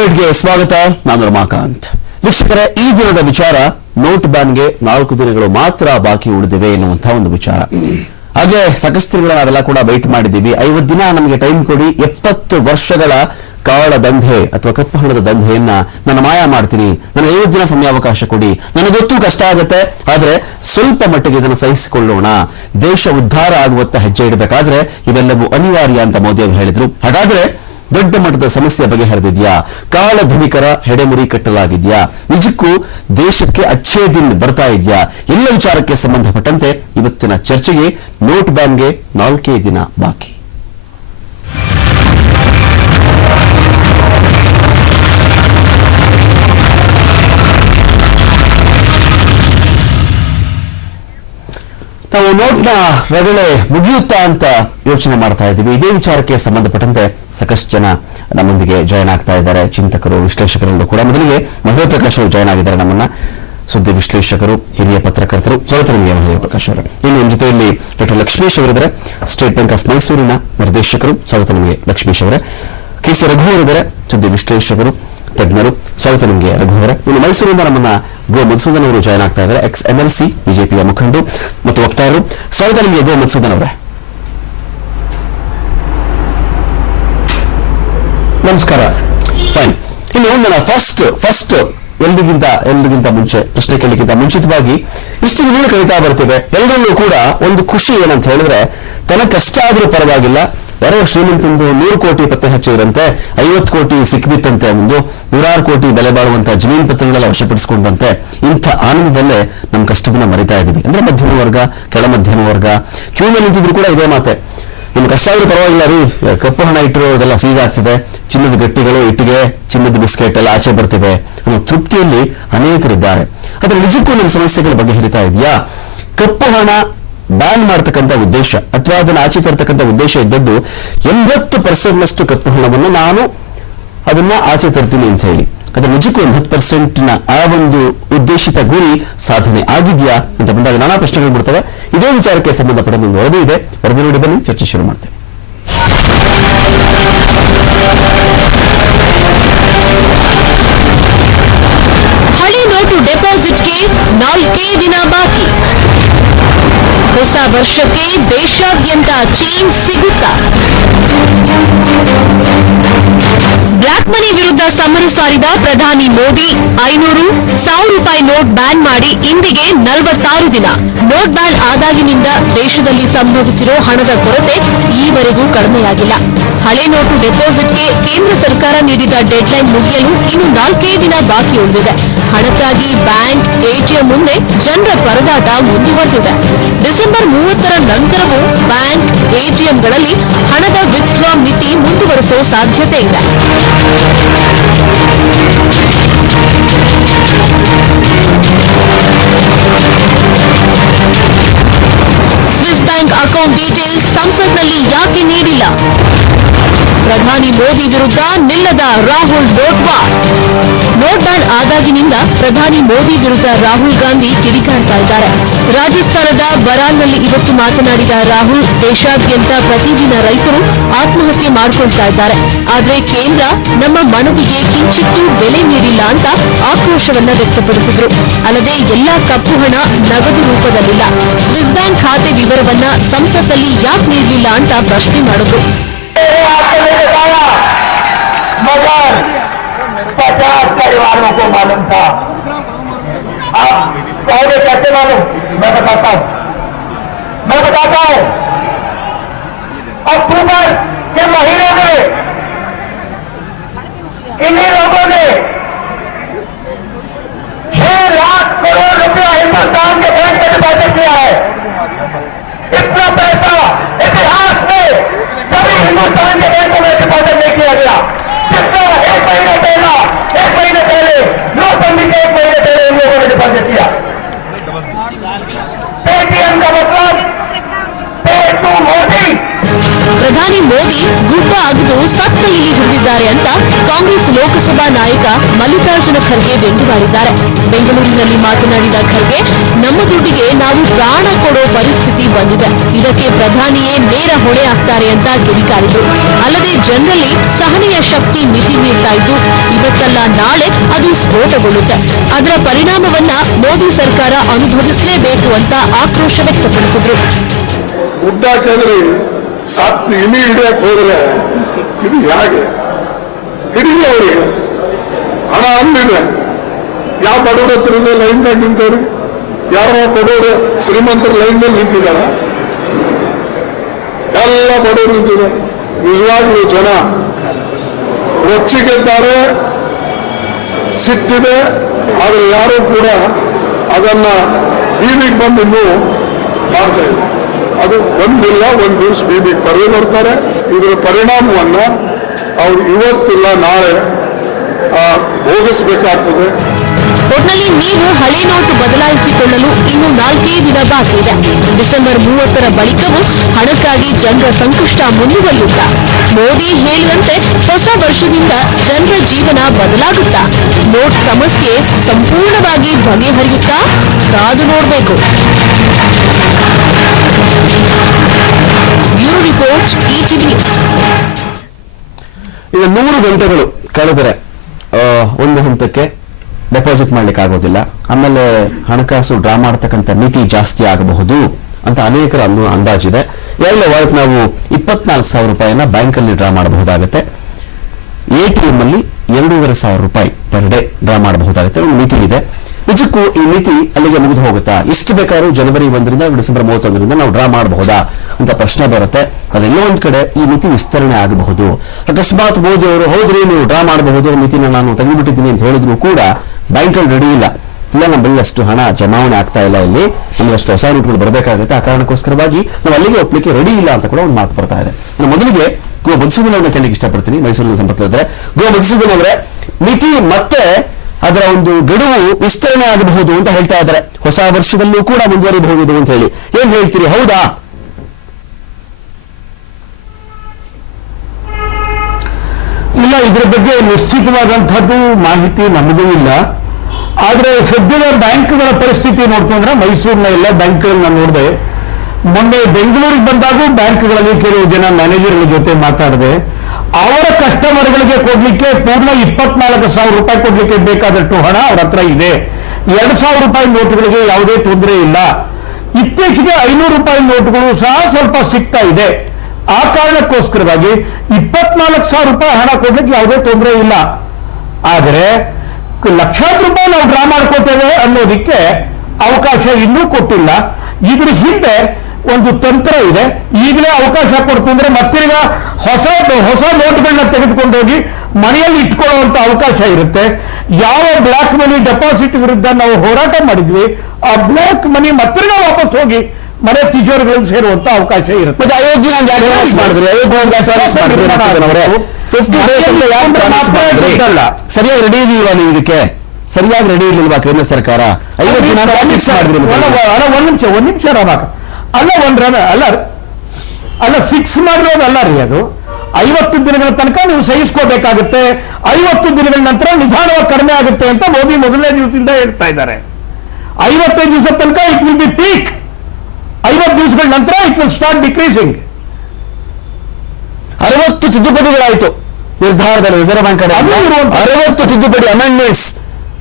ಡಿಬೇಟ್ಗೆ ಸ್ವಾಗತ. ನಾನು ರಮಾಕಾಂತ್. ವೀಕ್ಷಕರೇ, ಈ ದಿನದ ವಿಚಾರ ನೋಟ್ ಬ್ಯಾನ್ಗೆ ನಾಲ್ಕು ದಿನಗಳು ಮಾತ್ರ ಬಾಕಿ ಉಳಿದಿವೆ ಎನ್ನುವಂತಹ ಒಂದು ವಿಚಾರ. ಹಾಗೆ ಸಾಕಷ್ಟು ನಾವೆಲ್ಲ ಕೂಡ ವೈಟ್ ಮಾಡಿದ್ದೀವಿ. ಐವತ್ತು ದಿನ ನಮಗೆ ಟೈಮ್ ಕೊಡಿ. ಎಪ್ಪತ್ತು ವರ್ಷಗಳ ಕಾಳ ದಂಧೆ ಅಥವಾ ಕಪ್ಪು ಹಣದ ದಂಧೆಯನ್ನ ನಾನು ಮಾಯ ಮಾಡ್ತೀನಿ. ನನಗೆ ಐವತ್ತು ದಿನ ಸಮಯಾವಕಾಶ ಕೊಡಿ. ನನಗೆ ಗೊತ್ತು ಕಷ್ಟ ಆಗುತ್ತೆ. ಆದ್ರೆ ಸ್ವಲ್ಪ ಮಟ್ಟಿಗೆ ಇದನ್ನು ಸಹಿಸಿಕೊಳ್ಳೋಣ. ದೇಶ ಉದ್ಧಾರ ಆಗುವತ್ತ ಹೆಜ್ಜೆ ಇಡಬೇಕಾದ್ರೆ ಇವೆಲ್ಲವೂ ಅನಿವಾರ್ಯ ಅಂತ ಮೋದಿ ಅವರು ಹೇಳಿದ್ರು. ಹಾಗಾದ್ರೆ ದೊಡ್ಡ ಮಟ್ಟದ ಸಮಸ್ಯೆ ಬಗೆಹರಿದಿದೆಯಾ? ಕಾಳ ಧನಿಕರ ಹೆಡೆಮುರಿ ಕಟ್ಟಲಾಗಿದ್ಯಾ? ನಿಜಕ್ಕೂ ದೇಶಕ್ಕೆ ಅಚ್ಚೇ ದಿನ್ ಬರ್ತಾ ಇದೆಯಾ? ಎಲ್ಲ ವಿಚಾರಕ್ಕೆ ಸಂಬಂಧಪಟ್ಟಂತೆ ಇವತ್ತಿನ ಚರ್ಚೆಗೆ ನೋಟ್ ಬ್ಯಾನ್ಗೆ ನಾಲ್ಕೇ ದಿನ ಬಾಕಿ. ನಾವು ನೋಟ್ನ ರಗಳೆ ಮುಗಿಯುತ್ತಾ ಅಂತ ಯೋಚನೆ ಮಾಡ್ತಾ ಇದ್ದೀವಿ. ಇದೇ ವಿಚಾರಕ್ಕೆ ಸಂಬಂಧಪಟ್ಟಂತೆ ಸಾಕಷ್ಟು ಜನ ನಮ್ಮೊಂದಿಗೆ ಜಾಯ್ನ್ ಆಗ್ತಾ ಇದ್ದಾರೆ. ಚಿಂತಕರು, ವಿಶ್ಲೇಷಕರೆಲ್ಲರೂ ಕೂಡ ಮೊದಲಿಗೆ ಮಹೇಂದ್ರ ಪ್ರಕಾಶ್ ಅವರು ಜಾಯ್ನ್ ಆಗಿದ್ದಾರೆ ನಮ್ಮನ್ನ. ಸುದ್ದಿ ವಿಶ್ಲೇಷಕರು, ಹಿರಿಯ ಪತ್ರಕರ್ತರು ಸ್ವಾಗತ ನಿಮಗೆ ಪ್ರಕಾಶ್ ಅವರು. ಇನ್ನು ನಮ್ಮ ಜೊತೆಯಲ್ಲಿ ಡಾಕ್ಟರ್ ಲಕ್ಷ್ಮೀಶ್ ಅವರಿದ್ದಾರೆ ಸ್ಟೇಟ್ ಬ್ಯಾಂಕ್ ಆಫ್ ಮೈಸೂರಿನ ನಿರ್ದೇಶಕರು ಸ್ವಾಗತ ನಿಮಗೆ ಲಕ್ಷ್ಮೀಶ್ ಅವರೇ. ಕೆ ಸಿ ರಘು ಅವರಿದ್ದಾರೆ ಸುದ್ದಿ ವಿಶ್ಲೇಷಕರು ತಜ್ಞರು. ಸ್ವಾಗತ ನಿಮಗೆ, ರಘು ಅವರೇ. ಇನ್ನು ಮೈಸೂರಿನಿಂದ ನಮ್ಮನ್ನ ಗೋ ಮಧುಸೂದನ್ ಅವರು ಜಾಯ್ನ್ ಆಗ್ತಾ ಇದ್ದಾರೆ ಎಕ್ಸ್ ಸಿ ಬಿಜೆಪಿಯ ಮುಖಂಡರು ಮತ್ತು ವಕ್ತಾರರು. ಸ್ವಾಗತ ನಿಮಗೆ, ಗೋ ಮಧುಸೂದನ್ ಅವರೇ. ನಮಸ್ಕಾರ. ಫೈನ್ ಇನ್ನು ನನ್ನ ಫಸ್ಟ್ ಫಸ್ಟ್ ಎಲ್ರಿಗಿಂತ ಎಲ್ರಿಗಿಂತ ಮುಂಚೆ, ಪ್ರಶ್ನೆ ಕೇಳಲಿಕ್ಕಿಂತ ಮುಂಚಿತವಾಗಿ ಇಷ್ಟು ದಿನಗಳು ಕಳೀತಾ ಬರ್ತೇವೆ ಎಲ್ಲರಲ್ಲೂ ಕೂಡ ಒಂದು ಖುಷಿ ಏನಂತ ಹೇಳಿದ್ರೆ ತನ್ನ ಕಷ್ಟ ಆದ್ರೂ ಪರವಾಗಿಲ್ಲ ಯಾರೋ ಶ್ರೀಮಂತಂದು ನೂರು ಕೋಟಿ ಪತ್ತೆ ಹಚ್ಚಿದ್ರಂತೆ ಐವತ್ತು ಕೋಟಿ ಸಿಕ್ಕಿಬಿತ್ತಂತೆ ಒಂದು ನೂರಾರು ಕೋಟಿ ಬೆಲೆ ಬಾಳುವಂತಹ ಜಮೀನು ಪತ್ರಗಳೆಲ್ಲ ವಶಪಡಿಸಿಕೊಂಡಂತೆ ಇಂಥ ಆನಂದದಲ್ಲೇ ನಮ್ಮ ಕಷ್ಟವನ್ನ ಮರಿತಾ ಇದ್ದೀವಿ ಅಂದ್ರೆ ಮಧ್ಯಮ ವರ್ಗ, ಕೆಳ ಮಧ್ಯಮ ವರ್ಗ ಕ್ಯೂನಲ್ಲಿ ನಿಂತಿದ್ರು ಕೂಡ ಇದೇ ಮಾತೆ. ನಿಮ್ ಕಷ್ಟ ಆದ್ರೂ ಪರವಾಗಿಲ್ಲ ರೀ, ಕಪ್ಪು ಹಣ ಇಟ್ಟರೂ ಅದೆಲ್ಲ ಸೀಜ್ ಆಗ್ತಿದೆ. ಚಿನ್ನದ ಗಟ್ಟಿಗಳು ಇಟ್ಟಿಗೆ, ಚಿನ್ನದ ಬಿಸ್ಕೆಟ್ ಎಲ್ಲ ಆಚೆ ಬರ್ತಿದೆ ಅನ್ನೋ ತೃಪ್ತಿಯಲ್ಲಿ ಅನೇಕರಿದ್ದಾರೆ. ಆದ್ರೆ ನಿಜಕ್ಕೂ ನಮ್ಮ ಸಮಸ್ಯೆಗಳ ಬಗೆಹರಿತಾ ಇದೆಯಾ? ಕಪ್ಪು ಹಣ ಬ್ಯಾನ್ ಮಾಡ್ತಕ್ಕಂಥ ಉದ್ದೇಶ ಅಥವಾ ಅದನ್ನ ಆಚೆ ತರ್ತಕ್ಕಂಥ ಉದ್ದೇಶ ಇದ್ದದ್ದು ಎಂಬತ್ತು ಪರ್ಸೆಂಟ್ನಷ್ಟು ಕಪ್ಪು ಹಣವನ್ನು ನಾನು ಅದನ್ನ ಆಚೆ ತರ್ತೀನಿ ಅಂತ ಹೇಳಿ. ಅದ್ರ ನಿಜಕ್ಕೂ ಎಂಬತ್ತು ಪರ್ಸೆಂಟ್ ಪರ್ಸೆಂಟ್ನ ಆ ಒಂದು ಉದ್ದೇಶಿತ ಗುರಿ ಸಾಧನೆ ಆಗಿದ್ಯಾ ಅಂತ ಬಂದಾಗ ನಾನಾ ಪ್ರಶ್ನೆಗಳು ಬಿಡ್ತವೆ ಇದೇ ವಿಚಾರಕ್ಕೆ ಸಂಬಂಧಪಟ್ಟ ಒಂದು ವರದಿ ಇದೆ. ವರದಿ ನೋಡಿ ಬನ್ನಿ, ಚರ್ಚೆ ಶುರು ಮಾಡ್ತೇನೆ. ಹಳೆ ನೋಟು ಡೆಪಾಸಿಟ್ಗೆ ನಾಲ್ಕೇ ದಿನ ವರ್ಷಕ್ಕೆ ದೇಶಾದ್ಯಂತ ಚೇಂಜ್ ಸಿಗುತ್ತಾ? ಬ್ಲಾಕ್ ಮನಿ ವಿರುದ್ಧ ಸಮರ ಸಾರಿದ ಪ್ರಧಾನಿ ಮೋದಿ ಐನೂರು ಸಾವಿರ ರೂಪಾಯಿ ನೋಟ್ ಬ್ಯಾನ್ ಮಾಡಿ ಇಂದಿಗೆ ನಲವತ್ತಾರು ದಿನ. ನೋಟ್ ಬ್ಯಾನ್ ಆದಾಗಿನಿಂದ ದೇಶದಲ್ಲಿ ಸಂಭವಿಸಿರೋ ಹಣದ ಕೊರತೆ ಈವರೆಗೂ ಕಡಿಮೆಯಾಗಿಲ್ಲ. ಹಳೆ ನೋಟು ಡೆಪಾಸಿಟ್ಗೆ ಕೇಂದ್ರ ಸರ್ಕಾರ ನೀಡಿದ ಡೆಡ್ಲೈನ್ ಮುಗಿಯಲು ಇನ್ನು ನಾಲ್ಕೇ ದಿನ ಬಾಕಿ ಉಳಿದಿದೆ. ಹಣಕ್ಕಾಗಿ ಬ್ಯಾಂಕ್ ಎಟಿಎಂ ಮುಂದೆ ಜನರ ಪರದಾಟ ಮುಂದುವರೆದಿದೆ. ಡಿಸೆಂಬರ್ ಮೂವತ್ತರ ನಂತರವೂ ಬ್ಯಾಂಕ್ ಎಟಿಎಂಗಳಲ್ಲಿ ಹಣದ ವಿತ್ಡ್ರಾ ಮಿತಿ ಮುಂದುವರೆಸುವ ಸಾಧ್ಯತೆ ಇದೆ. ಸ್ವಿಸ್ ಬ್ಯಾಂಕ್ ಅಕೌಂಟ್ ಡೀಟೇಲ್ಸ್ ಸಂಸತ್ನಲ್ಲಿ ಯಾಕೆ ನೀಡಿಲ್ಲ? ಪ್ರಧಾನಿ ಮೋದಿ ವಿರುದ್ಧ ನಿಲ್ಲದ ರಾಹುಲ್ ನೋಟ್ವಾ ನೋಟ್ ಬ್ಯಾನ್ ಆದಾಗಿನಿಂದ ಪ್ರಧಾನಿ ಮೋದಿ ವಿರುದ್ಧ ರಾಹುಲ್ ಗಾಂಧಿ ಕಿಡಿಕಾಡ್ತಾ ಇದ್ದಾರೆ. ರಾಜಸ್ಥಾನದ ಬರಾಲ್ನಲ್ಲಿ ಇವತ್ತು ಮಾತನಾಡಿದ ರಾಹುಲ್, ದೇಶಾದ್ಯಂತ ಪ್ರತಿದಿನ ರೈತರು ಆತ್ಮಹತ್ಯೆ ಮಾಡಿಕೊಳ್ತಾ ಇದ್ದಾರೆ. ಆದರೆ ಕೇಂದ್ರ ನಮ್ಮ ಮನವಿಗೆ ಕಿಂಚಿತ್ತೂ ಬೆಲೆ ನೀಡಿಲ್ಲ ಅಂತ ಆಕ್ರೋಶವನ್ನ ವ್ಯಕ್ತಪಡಿಸಿದ್ರು. ಅಲ್ಲದೆ ಎಲ್ಲಾ ಕಪ್ಪು ಹಣ ನಗದು ರೂಪದಲ್ಲಿಲ್ಲ. ಸ್ವಿಸ್ ಬ್ಯಾಂಕ್ ಖಾತೆ ವಿವರವನ್ನ ಸಂಸತ್ತಲ್ಲಿ ಯಾಕೆ ನೀಡಲಿಲ್ಲ ಅಂತ ಪ್ರಶ್ನೆ ಮಾಡಿದ್ರು. आपको नहीं बताया। मगर पचास परिवारों को मालूम था। आप कहोगे, कैसे मालूम? मैं बताता हूँ। मैं बताता हूँ। अक्टूबर के महीने में इन्हीं लोगों ने छह लाख करोड़ रुपया हिंदुस्तान के बैंक में डिपॉजिट किया है। इतना में डिपॉजिट नहीं किया गया जितना एक महीने पहला एक महीने पहले नोटबंदी से एक महीने पहले इन लोगों ने डिपॉजिट किया पेटीएम का मतलब ಪ್ರಧಾನಿ ಮೋದಿ ಗುಡ್ಡ ಅಗೆದು ಸತ್ತಲ್ಲಿ ಹಿಡಿದಿದ್ದಾರೆ ಅಂತ ಕಾಂಗ್ರೆಸ್ ಲೋಕಸಭಾ ನಾಯಕ ಮಲ್ಲಿಕಾರ್ಜುನ ಖರ್ಗೆ ವ್ಯಂಗ್ಯವಾಡಿದ್ದಾರೆ ಬೆಂಗಳೂರಿನಲ್ಲಿ ಮಾತನಾಡಿದ ಖರ್ಗೆ, ನಮ್ಮ ದುಡ್ಡಿಗೆ ನಾವು ಪ್ರಾಣ ಕೊಡೋ ಪರಿಸ್ಥಿತಿ ಬಂದಿದೆ. ಇದಕ್ಕೆ ಪ್ರಧಾನಿಯೇ ನೇರ ಹೊಣೆ ಆಗ್ತಾರೆ ಅಂತ ಕಿಡಿಕಾರಿದರು. ಅಲ್ಲದೆ ಜನರಲ್ಲಿ ಸಹನೆಯ ಶಕ್ತಿ ಮಿತಿ ಮೀರ್ತಾ ಇದ್ದು, ಇವತ್ತಲ್ಲ ನಾಳೆ ಅದು ಸ್ಫೋಟಗೊಳ್ಳುತ್ತೆ. ಅದರ ಪರಿಣಾಮವನ್ನ ಮೋದಿ ಸರ್ಕಾರ ಅನುಭವಿಸಲೇಬೇಕು ಅಂತ ಆಕ್ರೋಶ ವ್ಯಕ್ತಪಡಿಸಿದ್ರು. ಸತ್ತು ಇಲಿ ಹಿಡಿಯಕ್ ಹೋದ್ರೆ ಇದು ಹೇಗೆ? ಹಿಡಿಯಲ್ಲ ಅವರಿಗೆ ಹಣ ಅಂದಿದೆ ಯಾವ ಬಡವರ ಹತ್ರ ಲೈನ್ ಲೈನ್ದಾಗ ನಿಂತವ್ರಿಗೆ? ಯಾರೋ ಬಡವರು ಶ್ರೀಮಂತರ ಲೈನ್ ಮೇಲೆ ನಿಂತಿದ್ದಾರ? ಎಲ್ಲ ಬಡವರು ನಿಂತಿದೆ ನಿಜವಾಗ್ಲೂ ಜನ ರೊಚ್ಚಿಗೆದ್ದಾರೆ, ಸಿಟ್ಟಿದೆ, ಆದ್ರೆ ಯಾರು ಕೂಡ ಅದನ್ನ ಬೀದಿಗೆ ಬಂದು ಮಾಡ್ತಾ ಇಲ್ಲ. ಅದು ಒಂದಿಲ್ಲ ಒಂದು ದಿವಸ ಬೀದಿಗೆ ಬರೇ ಬರ್ತಾರೆ ಇದರ ಪರಿಣಾಮವನ್ನ ಅವ್ರು ಇವತ್ತಿಲ್ಲ ನಾಳೆ ಆ, ಭೋಗಿಸ್ಬೇಕಾಗ್ತದೆ. ಒಟ್ನಲ್ಲಿ ನೀವು ಹಳೆ ನೋಟು ಬದಲಾಯಿಸಿಕೊಳ್ಳಲು ಇನ್ನು ನಾಲ್ಕೇ ದಿನ ಬಾಕಿ ಇದೆ. ಡಿಸೆಂಬರ್ ಮೂವತ್ತರ ಬಳಿಕವೂ ಹಣಕ್ಕಾಗಿ ಜನರ ಸಂಕಷ್ಟ ಮುಂದುವರಿಯುತ್ತಾ. ಮೋದಿ ಹೇಳಿದಂತೆ ಹೊಸ ವರ್ಷದಿಂದ ಜನರ ಜೀವನ ಬದಲಾಗುತ್ತಾ. ನೋಟ್ ಸಮಸ್ಯೆ ಸಂಪೂರ್ಣವಾಗಿ ಬಗೆಹರಿಯುತ್ತಾ? ಕಾದು ನೋಡಬೇಕು. ರಿಪೋರ್ಟ್ ಇಟಿವಿ ನ್ಯೂಸ್ ಈಗ ನೂರು ಗಂಟೆಗಳು ಕಳೆದರೆ ಒಂದು ಹಂತಕ್ಕೆ ಡೆಪಾಸಿಟ್ ಮಾಡ್ಲಿಕ್ಕೆ ಆಗೋದಿಲ್ಲ. ಆಮೇಲೆ ಹಣಕಾಸು ಡ್ರಾ ಮಾಡತಕ್ಕಂಥ ಮಿತಿ ಜಾಸ್ತಿ ಆಗಬಹುದು ಅಂತ ಅನೇಕರ ಅನ್ನೋ ಅಂದಾಜಿದೆ. ಎಲ್ಲ ವಾರಕ್ಕೆ ನಾವು ಇಪ್ಪತ್ನಾಲ್ಕು ಸಾವಿರ ರೂಪಾಯಿನ ಬ್ಯಾಂಕಲ್ಲಿ ಡ್ರಾ ಮಾಡಬಹುದಾಗುತ್ತೆ. ಎಟಿಎಂ ಅಲ್ಲಿ ಎರಡೂವರೆ ಸಾವಿರ ರೂಪಾಯಿ ಪರ್ ಡೇ ಡ್ರಾ ಮಾಡಬಹುದಾಗುತ್ತೆ. ಒಂದು ಮಿತಿ ಇದೆ. ನಿಜಕ್ಕೂ ಈ ಮಿತಿ ಅಲ್ಲಿಗೆ ಮುಗಿದು ಹೋಗುತ್ತಾ? ಎಷ್ಟು ಬೇಕಾದ್ರೂ ಜನವರಿ ಒಂದರಿಂದ ಡಿಸೆಂಬರ್ ಮೂವತ್ತೊಂದರಿಂದ ನಾವು ಡ್ರಾ ಮಾಡಬಹುದಾ? ಅಂತ ಪ್ರಶ್ನೆ ಬರುತ್ತೆ. ಅದೆಲ್ಲೋ ಒಂದ್ ಕಡೆ ಈ ಮಿತಿ ವಿಸ್ತರಣೆ ಆಗಬಹುದು. ಅಕಸ್ಮಾತ್ ಮೋದಿ ಅವರು, ಹೌದ್ರಿ, ನೀವು ಡ್ರಾ ಮಾಡಬಹುದು ಮಿತಿನ ನಾನು ತೆಗೆದುಬಿಟ್ಟಿದ್ದೀನಿ ಅಂತ ಹೇಳಿದ್ರು ಕೂಡ ಬ್ಯಾಂಕಲ್ಲಿ ರೆಡಿ ಇಲ್ಲ. ಇಲ್ಲ ನಮ್ಮ ಬಳಿ ಅಷ್ಟು ಹಣ ಜಮಾವಣೆ ಆಗ್ತಾ ಇಲ್ಲ ಇಲ್ಲಿ. ನಮಗೆ ಅಷ್ಟು ಹೊಸ ನೋಟ್ಗಳು ಬರಬೇಕಾಗುತ್ತೆ. ಆ ಕಾರಣಕ್ಕೋಸ್ಕರವಾಗಿ ನಾವು ಅಲ್ಲಿಗೆ ಒಪ್ಲಿಕ್ಕೆ ರೆಡಿ ಇಲ್ಲ ಅಂತ ಕೂಡ ಒಂದು ಮಾತು ಬರ್ತಾ ಇದೆ. ಮೊದಲಿಗೆ ಗೋ ಮಧುಸೂದನ್ ಅವ್ರನ್ನ ಕೇಳಲಿಕ್ಕೆ ಇಷ್ಟಪಡ್ತೀನಿ ಮೈಸೂರಿನ ಇದೆ ಗೋ ಮಧುಸೂದನ್ ಅವರೇ, ಮಿತಿ ಮತ್ತೆ ಅದರ ಒಂದು ಗಡುವು ವಿಸ್ತರಣೆ ಆಗಬಹುದು ಅಂತ ಹೇಳ್ತಾ ಇದ್ದಾರೆ. ಹೊಸ ವರ್ಷದಲ್ಲೂ ಕೂಡ ಮುಂದುವರಿಬಹುದು ಅಂತ ಹೇಳಿ. ಏನ್ ಹೇಳ್ತೀರಿ? ಹೌದಾ? ಇಲ್ಲ, ಇದ್ರ ಬಗ್ಗೆ ನಿಶ್ಚಿತವಾದಂತಹದ್ದು ಮಾಹಿತಿ ನಮಗೂ ಇಲ್ಲ. ಆದ್ರೆ ಸದ್ಯದ ಬ್ಯಾಂಕ್ಗಳ ಪರಿಸ್ಥಿತಿ ನೋಡ್ಕೊಂಡ್ರೆ ಮೈಸೂರಿನ ಎಲ್ಲ ಬ್ಯಾಂಕ್ಗಳನ್ನ ನೋಡಿದೆ, ಮೊನ್ನೆ ಬೆಂಗಳೂರಿಗೆ ಬಂದಾಗೂ ಬ್ಯಾಂಕ್ಗಳಲ್ಲಿ ಕೆಲವು ಜನ ಮ್ಯಾನೇಜರ್ಗಳ ಜೊತೆ ಮಾತಾಡಿದೆ ಅವರ ಕಸ್ಟಮರ್ಗಳಿಗೆ ಕೊಡ್ಲಿಕ್ಕೆ ಪೂರ್ಣ ಇಪ್ಪತ್ನಾಲ್ಕು ಸಾವಿರ ರೂಪಾಯಿ ಕೊಡ್ಲಿಕ್ಕೆ ಬೇಕಾದಷ್ಟು ಹಣ ಅವ್ರ ಹತ್ರ ಇದೆ. ಎರಡು ಸಾವಿರ ರೂಪಾಯಿ ನೋಟುಗಳಿಗೆ ಯಾವುದೇ ತೊಂದರೆ ಇಲ್ಲ. ಇತ್ತೀಚೆಗೆ ಐನೂರು ರೂಪಾಯಿ ನೋಟುಗಳು ಸಹ ಸ್ವಲ್ಪ ಸಿಗ್ತಾ ಇದೆ. ಆ ಕಾರಣಕ್ಕೋಸ್ಕರವಾಗಿ ಇಪ್ಪತ್ನಾಲ್ಕು ಸಾವಿರ ರೂಪಾಯಿ ಹಣ ಕೊಡ್ಲಿಕ್ಕೆ ಯಾವುದೇ ತೊಂದರೆ ಇಲ್ಲ. ಆದರೆ ಲಕ್ಷಾಂತರ ರೂಪಾಯಿ ನಾವು ಡ್ರಾ ಮಾಡ್ಕೋತೇವೆ ಅನ್ನೋದಕ್ಕೆ ಅವಕಾಶ ಇನ್ನೂ ಕೊಟ್ಟಿಲ್ಲ. ಇದ್ರ ಹಿಂದೆ ಒಂದು ತಂತ್ರ ಇದೆ. ಈಗಲೇ ಅವಕಾಶ ಕೊಡ್ತು ಅಂದ್ರೆ ಮತ್ತಿರ್ಗ ಹೊಸ ಹೊಸ ನೋಟ್ಗಳನ್ನ ತೆಗೆದುಕೊಂಡು ಹೋಗಿ ಮನೆಯಲ್ಲಿ ಇಟ್ಕೊಳ್ಳುವಂತ ಅವಕಾಶ ಇರುತ್ತೆ. ಯಾವ ಬ್ಲಾಕ್ ಮನಿ ಡೆಪಾಸಿಟ್ ವಿರುದ್ಧ ನಾವು ಹೋರಾಟ ಮಾಡಿದ್ವಿ ಆ ಬ್ಲಾಕ್ ಮನಿ ಮತ್ತಿರ್ಗ ವಾಪಸ್ ಹೋಗಿ ಮನೆ ತಿಜೋರಿಗಳು ಸೇರುವಂತ ಅವಕಾಶ ಇರುತ್ತೆ. ಸರಿಯಾಗಿ ರೆಡಿ ಇರ್ಲಿಲ್ವಾ ನೀವು ಇದಕ್ಕೆ? ಸರಿಯಾಗಿ ರೆಡಿ ಇರ್ಲಿಲ್ವಾ ಕೇಂದ್ರ ಸರ್ಕಾರ? ಐವತ್ತು ಒಂದ್ ನಿಮಿಷ ಒಂದ್ ನಿಮಿಷ ರಾಮಕ ಅಲ್ಲ ಒನ್ ರನ್ ಅಲ್ಲ ಅಲ್ಲ ಫಿಕ್ಸ್ ಮಾಡಿರೋದಲ್ಲ ರೀ ಅದು. ಐವತ್ತು ದಿನಗಳ ತನಕ ನೀವು ಸಹಿಸ್ಕೋಬೇಕಾಗುತ್ತೆ. ಐವತ್ತು ದಿನಗಳ ನಂತರ ನಿಧಾನವಾಗಿ ಕಡಿಮೆ ಆಗುತ್ತೆ ಅಂತ ಮೋದಿ ಮೊದಲನೇ ದಿವಸದಿಂದ ಹೇಳ್ತಾ ಇದ್ದಾರೆ. ಐವತ್ತೈದು ದಿವಸ ತನಕ ಇಟ್ ವಿಲ್ ಬಿ ಪೀಕ್ ಐವತ್ತು ದಿವಸಗಳ ನಂತರ ಇಟ್ ವಿಲ್ ಸ್ಟಾರ್ಟ್ ಡಿಕ್ರೀಸಿಂಗ್ ಅರವತ್ತು ತಿದ್ದುಪಡಿಗಳಾಯಿತು. ನಿರ್ಧಾರದಲ್ಲಿ ರಿಸರ್ವ್ ಬ್ಯಾಂಕ್ ಅರವತ್ತು ತಿದ್ದುಪಡಿ ಅಮೆಂಡ್ಮೆಂಟ್ಸ್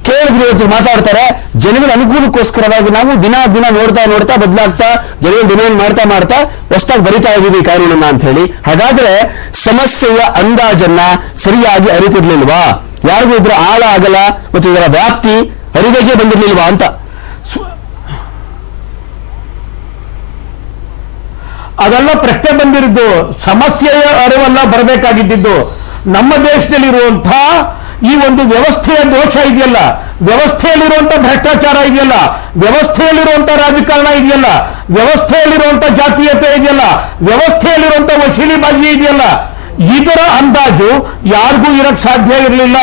ಕೇಳಿದ್ರೆ ಇವತ್ತು ಮಾತಾಡ್ತಾರೆ. ಜನಗಳ ಅನುಕೂಲಕ್ಕೋಸ್ಕರವಾಗಿ ನಾವು ದಿನ ದಿನ ನೋಡ್ತಾ ನೋಡ್ತಾ ಬದಲಾಗ್ತಾ ಜನಗಳ ಡಿಮ್ಯಾಂಡ್ ಮಾಡ್ತಾ ಮಾಡ್ತಾ ಹೊಸದಾಗಿ ಬರಿತಾ ಇದೀವಿ ಕಾನೂನನ್ನ ಅಂತ ಹೇಳಿ ಹಾಗಾದ್ರೆ ಸಮಸ್ಯೆಯ ಅಂದಾಜನ್ನ ಸರಿಯಾಗಿ ಅರಿತಿರ್ಲಿಲ್ವಾ? ಯಾರಿಗೂ ಇದರ ಆಳ ಆಗಲ್ಲ ಮತ್ತು ಇದರ ವ್ಯಾಪ್ತಿ ಅರಿವಿಗೆ ಬಂದಿರ್ಲಿಲ್ವಾ ಅಂತ. ಅದೆಲ್ಲ ಪ್ರಶ್ನೆ ಬಂದಿರೋದು ಸಮಸ್ಯೆಯ ಅರಿವನ್ನ ಬರಬೇಕಾಗಿದ್ದು ನಮ್ಮ ದೇಶದಲ್ಲಿರುವಂತಹ ಈ ಒಂದು ವ್ಯವಸ್ಥೆಯ ದೋಷ ಇದೆಯಲ್ಲ. ವ್ಯವಸ್ಥೆಯಲ್ಲಿರುವಂತ ಭ್ರಷ್ಟಾಚಾರ ಇದೆಯಲ್ಲ. ವ್ಯವಸ್ಥೆಯಲ್ಲಿರುವಂತ ರಾಜಕಾರಣ ಇದೆಯಲ್ಲ. ವ್ಯವಸ್ಥೆಯಲ್ಲಿರುವಂತ ಜಾತೀಯತೆ ಇದೆಯಲ್ಲ. ವ್ಯವಸ್ಥೆಯಲ್ಲಿರುವಂತ ವಶೀಲಿಬಾಜಿ ಇದೆಯಲ್ಲ. ಇದರ ಅಂದಾಜು ಯಾರಿಗೂ ಇರಕ್ ಸಾಧ್ಯ ಇರಲಿಲ್ಲ.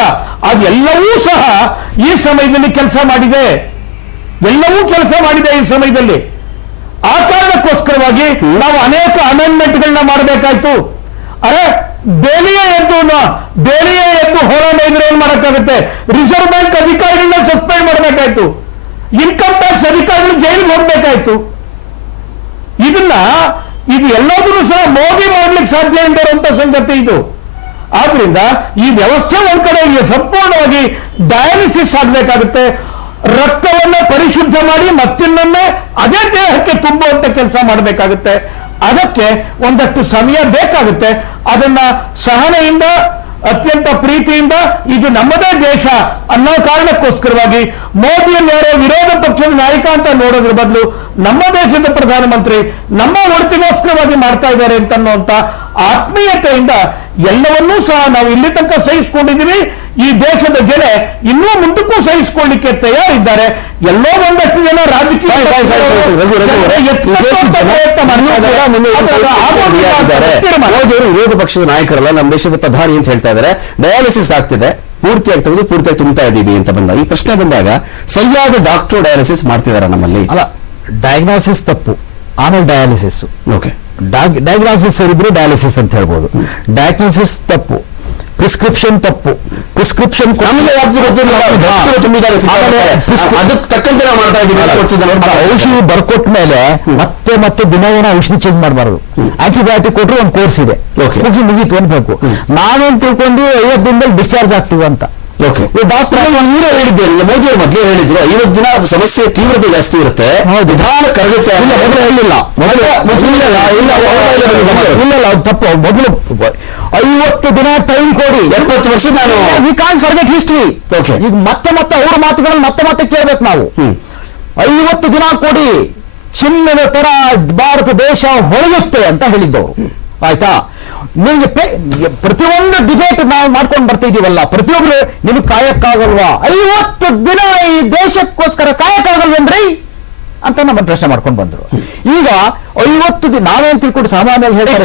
ಅದೆಲ್ಲವೂ ಸಹ ಈ ಸಮಯದಲ್ಲಿ ಕೆಲಸ ಮಾಡಿದೆ. ಎಲ್ಲವೂ ಕೆಲಸ ಮಾಡಿದೆ ಈ ಸಮಯದಲ್ಲಿ. ಆ ಕಾರಣಕ್ಕೋಸ್ಕರವಾಗಿ ನಾವು ಅನೇಕ ಅಮೆಂಡ್ಮೆಂಟ್ಗಳನ್ನ ಮಾಡಬೇಕಾಯ್ತು. ಅರೆ ಬೇಲಿಯೇ ಎದ್ದು ಬೇಲಿಯೇ ಎದ್ದು ಹೋರಾಟ ಇದ್ರೆ ಏನ್ ಮಾಡಕ್ಕಾಗುತ್ತೆ? ರಿಸರ್ವ್ ಬ್ಯಾಂಕ್ ಅಧಿಕಾರಿಗಳನ್ನ ಸಸ್ಪೆಂಡ್ ಮಾಡಬೇಕಾಯ್ತು. ಇನ್ಕಮ್ ಟ್ಯಾಕ್ಸ್ ಅಧಿಕಾರಿಗಳು ಜೈಲಿಗೆ ಹೋಗ್ಬೇಕಾಯ್ತು. ಇದನ್ನ ಇದು ಎಲ್ಲದನ್ನು ಸಹ ಮೋದಿ ಮಾಡ್ಲಿಕ್ಕೆ ಸಾಧ್ಯ ಇರುವಂತ ಸಂಗತಿ ಇದು. ಆದ್ರಿಂದ ಈ ವ್ಯವಸ್ಥೆ ಒಂದ್ ಕಡೆ ಸಂಪೂರ್ಣವಾಗಿ ಡಯಾಲಿಸಿಸ್ ಆಗಬೇಕಾಗುತ್ತೆ. ರಕ್ತವನ್ನ ಪರಿಶುದ್ಧ ಮಾಡಿ ಮತ್ತಿನ್ನೊಮ್ಮೆ ಅದೇ ದೇಹಕ್ಕೆ ತುಂಬುವಂತ ಕೆಲಸ ಮಾಡಬೇಕಾಗುತ್ತೆ. ಅದಕ್ಕೆ ಒಂದಷ್ಟು ಸಮಯ ಬೇಕಾಗುತ್ತೆ. ಅದನ್ನ ಸಹನೆಯಿಂದ ಅತ್ಯಂತ ಪ್ರೀತಿಯಿಂದ ಇದು ನಮ್ಮದೇ ದೇಶ ಅನ್ನೋ ಕಾರಣಕ್ಕೋಸ್ಕರವಾಗಿ ಮೋದಿಯನ್ನು ಯಾರೋ ವಿರೋಧ ಪಕ್ಷದ ನಾಯಕ ಅಂತ ನೋಡೋದ್ರ ಬದಲು ನಮ್ಮ ದೇಶದ ಪ್ರಧಾನಮಂತ್ರಿ ನಮ್ಮ ಒಳಿತಿಗೋಸ್ಕರವಾಗಿ ಮಾಡ್ತಾ ಇದ್ದಾರೆ ಅಂತ ಅನ್ನುವಂತ ಆತ್ಮೀಯತೆಯಿಂದ ಎಲ್ಲವನ್ನೂ ಸಹ ನಾವು ಇಲ್ಲಿ ತನಕ ಸಹಿಸಿಕೊಂಡಿದ್ದೀವಿ ಈ ದೇಶದ ಜನ ಇನ್ನೂ ಮುಂದಕ್ಕೂ ಸಹಿಸಿಕೊಳ್ಳಿಕ್ಕೆ ತಯಾರಿದ್ದಾರೆ ಎಲ್ಲೋ ಒಂದಷ್ಟು ಜನ ರಾಜಕೀಯ ವಿರೋಧ ಪಕ್ಷದ ನಾಯಕರಲ್ಲ ನಮ್ಮ ದೇಶದ ಪ್ರಧಾನಿ ಅಂತ ಹೇಳ್ತಾ ಇದ್ದಾರೆ ಡಯಾಲಿಸಿಸ್ ಆಗ್ತಿದೆ ಪೂರ್ತಿಯಾಗಿ ತೆಗೆದು ಪೂರ್ತಿಯಾಗಿ ತುಂಬ್ತಾ ಇದ್ದೀವಿ ಅಂತ ಬಂದಾಗ ಈ ಪ್ರಶ್ನೆ ಬಂದಾಗ ಸರಿಯಾದ ಡಾಕ್ಟರ್ ಡಯಾಲಿಸಿಸ್ ಮಾಡ್ತಿದ್ದಾರೆ ನಮ್ಮಲ್ಲಿ? ಅಲ್ಲ ಡಯಾಗ್ನೋಸಿಸ್ ತಪ್ಪು. ಆಮೇಲೆ ಡಯಾಲಿಸಿಸ್ ಓಕೆ ಡಯಾಗ್ನೋಸಿಸ್ ಸರಿದ್ರೆ ಡಯಾಲಿಸಿಸ್ ಅಂತ ಹೇಳ್ಬೋದು. ಡಯಾಗ್ನೋಸಿಸ್ ತಪ್ಪು. ಪ್ರಿಸ್ಕ್ರಿಪ್ಷನ್ ತಪ್ಪು. ಪ್ರಿಸ್ಕ್ರಿಪ್ಷನ್ ನಮಗೆ ಯಾವ್ದು ಗೊತ್ತಿಲ್ಲ ತುಂಬಿದ್ದಾರೆ ಅದಕ್ಕೆ ತಕ್ಕಂತೆ ನಾವು ಮಾಡ್ತಾ ಇದ್ದೀವಿ ಔಷಧಿ ಬರ್ಕೊಟ್ಟ ಮೇಲೆ ಮತ್ತೆ ಮತ್ತೆ ದಿನ ಏನೋ ಔಷಧಿ ಚೇಂಜ್ ಮಾಡಬಾರದು ಆಂಟಿಬಯೋಟಿಕ್ ಕೊಟ್ಟರೆ ಒಂದು ಕೋರ್ಸ್ ಇದೆ ಓಕೆ ಮುಗಿಸಿ ಮುಗೀತು ಅನ್ಬೇಕು ನಾವೇನ್ ತಿಳ್ಕೊಂಡು ಐವತ್ತು ದಿನದಲ್ಲಿ ಡಿಸ್ಚಾರ್ಜ್ ಆಗ್ತೀವಿ ಅಂತ ಡಾಕ್ಟರ್ ಇವರೇ ಹೇಳಿದ್ದೇನೆ ಮೋದಿ ಅವರು ಮೊದಲೇ ಹೇಳಿದ್ರು ಐವತ್ತು ದಿನ ಸಮಸ್ಯೆ ತೀವ್ರತೆ ಜಾಸ್ತಿ ಇರುತ್ತೆ ವಿಧಾನ ನಿಧಾನ ಕರಗುತ್ತೆ ಇಲ್ಲ ಇಲ್ಲ, ಇಲ್ಲ, ತಪ್ಪು ಮೊದಲು ಐವತ್ತು ದಿನ ಟೈಮ್ ಕೊಡಿ. ಎಪ್ಪತ್ತು ವರ್ಷ ನಾನು we can forget history okay ಈಗ ಮತ್ತೆ ಮತ್ತೆ ಅವ್ರ ಮಾತುಗಳನ್ನ ಮತ್ತೆ ಮತ್ತೆ ಕೇಳ್ಬೇಕು ನಾವು. ಐವತ್ತು ದಿನ ಕೊಡಿ. ಚಿನ್ನದ ತರ ಭಾರತ ದೇಶ ಹೊಳೆಯುತ್ತೆ ಅಂತ ಹೇಳಿದ್ದವರು. ಆಯ್ತಾ? ನಿಮ್ಗೆ ಪ್ರತಿಯೊಂದು ಡಿಬೇಟ್ ನಾವು ಮಾಡ್ಕೊಂಡು ಬರ್ತಿದೀವಲ್ಲ ಪ್ರತಿಯೊಬ್ರು ನಿಮ್ಗೆ ಕಾಯಕ್ಕಾಗಲ್ವಾ? ಐವತ್ತು ದಿನ ಈ ದೇಶಕ್ಕೋಸ್ಕರ ಕಾಯಕ್ಕಾಗಲ್ವೇನ್ರಿ? ಅಂತ ನಮ್ಮ ಪ್ರಶ್ನೆ ಮಾಡ್ಕೊಂಡು ಬಂದ್ರು. ಈಗ ಐವತ್ತು ದಿನ ನಾವೇನ್ ತಿಳ್ಕೊಂಡು ಸಾಮಾನ್ಯವಾಗಿ ಹೇಳ್ತಾರೆ?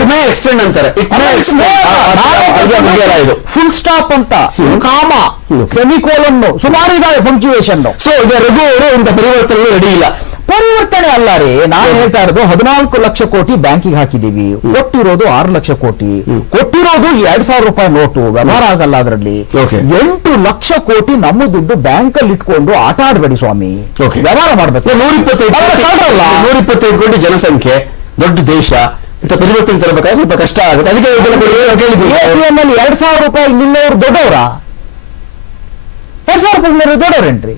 ಫುಲ್ ಸ್ಟಾಪ್ ಅಂತ. ಕಾಮ ಸೆಮಿಕೋಲನ್ನು ಸುಮಾರು ಇದಾವೆ ಪಂಕ್ಚುವೇಶನ್ ಸೊ ಈಗ ರಘು ಅವರು ಇಂಥ ಪರಿವರ್ತನೆ ರೆಡಿ ಇಲ್ಲ. ಪರಿವರ್ತನೆ ಅಲ್ಲ ರೀ. ನಾನು ಹೇಳ್ತಾ ಇರೋದು ಹದಿನಾಲ್ಕು ಲಕ್ಷ ಕೋಟಿ ಬ್ಯಾಂಕಿಗೆ ಹಾಕಿದೀವಿ ಕೊಟ್ಟಿರೋದು ಆರು ಲಕ್ಷ ಕೋಟಿ. ಕೊಟ್ಟಿರೋದು ಎರಡ್ ಸಾವಿರ ರೂಪಾಯಿ ನೋಟು ವ್ಯವಹಾರ ಆಗಲ್ಲ ಅದರಲ್ಲಿ. ಎಂಟು ಲಕ್ಷ ಕೋಟಿ ನಮ್ಮ ದುಡ್ಡು ಬ್ಯಾಂಕ್ ಅಲ್ಲಿ ಇಟ್ಕೊಂಡು ಆಟ ಆಡಬೇಡಿ ಸ್ವಾಮಿ. ವ್ಯವಹಾರ ಮಾಡ್ಬೇಕು. ನೂರ ಇಪ್ಪತ್ತೈದು ಕೋಟಿ. ಜನಸಂಖ್ಯೆ ದೊಡ್ಡ ದೇಶ ಇಂಥ ಪರಿವರ್ತನೆ ತರಬೇಕಾದ್ರೆ ಸ್ವಲ್ಪ ಕಷ್ಟ ಆಗುತ್ತೆ. ಅದಕ್ಕೆ ಎಟಿಎಂ ಅಲ್ಲಿ ಎರಡ್ ಸಾವಿರ ರೂಪಾಯಿ ನಿಲ್ಲೋರು ದೊಡ್ಡವರ? ಎರಡ್ ಸಾವಿರ ರೂಪಾಯಿ ದೊಡ್ಡವ್ರೇನ್ರಿ?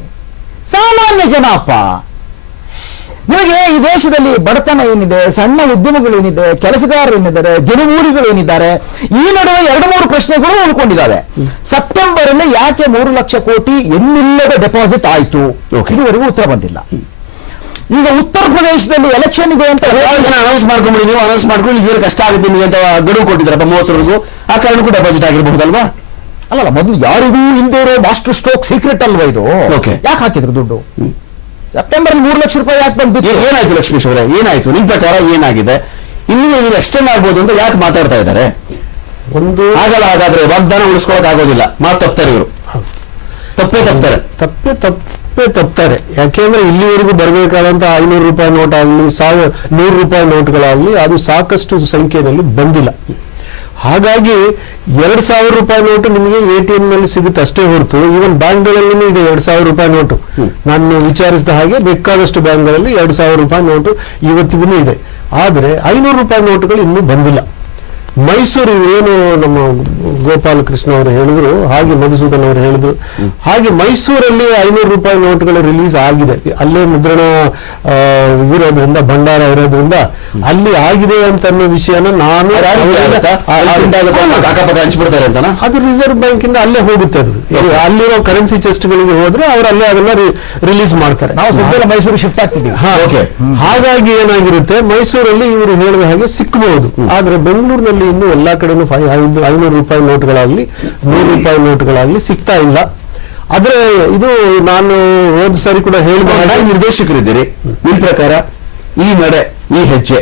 ಸಾಮಾನ್ಯ ಜನ ಅಪ್ಪ ನಿಮಗೆ ಈ ದೇಶದಲ್ಲಿ ಬಡತನ ಏನಿದೆ ಸಣ್ಣ ಉದ್ಯಮಗಳು ಏನಿದೆ ಕೆಲಸಗಾರರು ಏನಿದ್ದಾರೆ ದಿನಗೂಲಿಗಳು ಏನಿದ್ದಾರೆ ಈ ನಡುವೆ ಎರಡು ಮೂರು ಪ್ರಶ್ನೆಗಳು ಉಳ್ಕೊಂಡಿದ್ದಾವೆ. ಸೆಪ್ಟೆಂಬರ್ ಅಲ್ಲಿ ಯಾಕೆ ಮೂರು ಲಕ್ಷ ಕೋಟಿ ಎನ್ನಿಲ್ಲದ ಡೆಪಾಸಿಟ್ ಆಯ್ತು. ಇದುವರೆಗೂ ಉತ್ತರ ಬಂದಿಲ್ಲ. ಈಗ ಉತ್ತರ ಪ್ರದೇಶದಲ್ಲಿ ಎಲೆಕ್ಷನ್ ಇದೆ ಅಂತ ಜನ ಅನೌನ್ಸ್ ಮಾಡ್ಕೊಂಡ್ರಿ ನೀವು ಅನೌನ್ಸ್ ಮಾಡ್ಕೊಂಡು ಇದ್ರ ಕಷ್ಟ ಆಗುತ್ತೆ ನಿಮಗೆ ಅಂತ ಗಡುವು ಕೊಟ್ಟಿದ್ರಪ್ಪ ಮೂವತ್ತರವರೆಗೂ. ಆ ಕಾರಣಕ್ಕೂ ಡೆಪಾಸಿಟ್ ಆಗಿರಬಹುದಲ್ವಾ? ಅಲ್ಲಲ್ಲ ಮೊದಲು ಯಾರಿಗೂ ಇಲ್ಲದೆ ಇರೋ ಮಾಸ್ಟರ್ ಸ್ಟ್ರೋಕ್ ಸೀಕ್ರೆಟ್ ಅಲ್ವಾ ಇದು. ಯಾಕೆ ಹಾಕಿದ್ರು ದುಡ್ಡು? ಸೆಪ್ಟೆಂಬರ್ ಮೂರು ಲಕ್ಷ ರೂಪಾಯಿ ಯಾಕೆ ಬಂದ್ಬಿಟ್ಟು ಏನಾಯ್ತು ಲಕ್ಷ್ಮೀಶ್ ಅವರೇ? ಏನಾಯ್ತು? ನಿಮ್ ಪ್ರಕಾರ ಏನಾಗಿದೆ? ಇನ್ನೂ ಇದು ಎಕ್ಸ್ಟೆಂಡ್ ಆಗ್ಬೋದು ಅಂತ ಯಾಕೆ ಮಾತಾಡ್ತಾ ಇದ್ದಾರೆ? ಒಂದು ಆಗಲ್ಲ ಹಾಗಾದ್ರೆ ವಾಗ್ದಾನ ಉಳಿಸ್ಕೊಳಕ್ ಆಗೋದಿಲ್ಲ. ಮಾತು ತಪ್ತಾರೆ ಇವರು. ತಪ್ಪೇ ತಪ್ತಾರೆ. ತಪ್ಪೇ ತಪ್ಪೇ ತಪ್ತಾರೆ. ಯಾಕೆಂದ್ರೆ ಇಲ್ಲಿವರೆಗೂ ಬರಬೇಕಾದಂತ ಐನೂರು ರೂಪಾಯಿ ನೋಟ್ ಆಗಲಿ ಸಾವಿರ ನೂರು ರೂಪಾಯಿ ನೋಟ್ಗಳಾಗಲಿ ಅದು ಸಾಕಷ್ಟು ಸಂಖ್ಯೆಯಲ್ಲಿ ಬಂದಿಲ್ಲ. ಹಾಗಾಗಿ ಎರಡ್ ಸಾವಿರ ರೂಪಾಯಿ ನೋಟು ನಿಮಗೆ ಎ ಟಿ ಎಂ ನಲ್ಲಿ ಸಿಗುತ್ತೆ ಅಷ್ಟೇ ಹೊರತು ಈವನ್ ಬ್ಯಾಂಕ್ಗಳಲ್ಲೂ ಇದೆ ಎರಡು ಸಾವಿರ ರೂಪಾಯಿ ನೋಟು. ನಾನು ವಿಚಾರಿಸಿದ ಹಾಗೆ ಬೇಕಾದಷ್ಟು ಬ್ಯಾಂಕ್ಗಳಲ್ಲಿ ಎರಡು ಸಾವಿರ ರೂಪಾಯಿ ನೋಟು ಇವತ್ತಿಗೂ ಇದೆ. ಆದ್ರೆ ಐನೂರು ರೂಪಾಯಿ ನೋಟುಗಳು ಇನ್ನೂ ಬಂದಿಲ್ಲ. ಮೈಸೂರು ಏನು ನಮ್ಮ ಗೋಪಾಲ ಕೃಷ್ಣ ಅವರು ಹೇಳಿದ್ರು ಹಾಗೆ ಮಧುಸೂದನ್ ಅವರು ಹೇಳಿದ್ರು. ಹಾಗೆ ಮೈಸೂರಲ್ಲಿ ಐನೂರು ರೂಪಾಯಿ ನೋಟ್ಗಳು ರಿಲೀಸ್ ಆಗಿದೆ. ಅಲ್ಲೇ ಮುದ್ರಣ ಆ, ಇರೋದ್ರಿಂದ ಭಂಡಾರ ಇರೋದ್ರಿಂದ ಅಲ್ಲಿ ಆಗಿದೆ ಅಂತ ಅನ್ನೋ ವಿಷಯನ ನಾನು ಅದು ರಿಸರ್ವ್ ಬ್ಯಾಂಕ್ ಇಂದ ಅಲ್ಲೇ ಹೋಗುತ್ತೆ ಅದು. ಅಲ್ಲಿರೋ ಕರೆನ್ಸಿ ಚೆಸ್ಟ್ ಗಳಿಗೆ ಹೋದ್ರೆ ಅವರು ಅಲ್ಲೇ ಅದನ್ನ ರಿಲೀಸ್ ಮಾಡ್ತಾರೆ. ನಾವು ಸದ್ಯ ಮೈಸೂರು ಶಿಫ್ಟ್ ಆಗ್ತಿದ್ದೀವಿ. ಹಾಗಾಗಿ ಏನಾಗಿರುತ್ತೆ ಮೈಸೂರಲ್ಲಿ ಇವರು ಹೇಳಿದ ಹಾಗೆ ಸಿಕ್ಕಬಹುದು ಆದ್ರೆ ಬೆಂಗಳೂರಿನಲ್ಲಿ ಇನ್ನು ಎಲ್ಲಾ ಕಡೆನೂ ಫೈ ಐದು ಐನೂರು ರೂಪಾಯಿ ನೋಟ್ಗಳಾಗ್ಲಿ ನೂರು ರೂಪಾಯಿ ನೋಟ್ಗಳಾಗ್ಲಿ ಸಿಗ್ತಾ ಇಲ್ಲ. ಆದ್ರೆ ಇದು ನಾನು ಹೋದ್ ಸಾರಿ ಕೂಡ ಹೇಳಿದ ನಿರ್ದೇಶಕರಿದ್ದೀರಿ. ನಿಮ್ ಪ್ರಕಾರ ಈ ನಡೆ ಈ ಹೆಜ್ಜೆ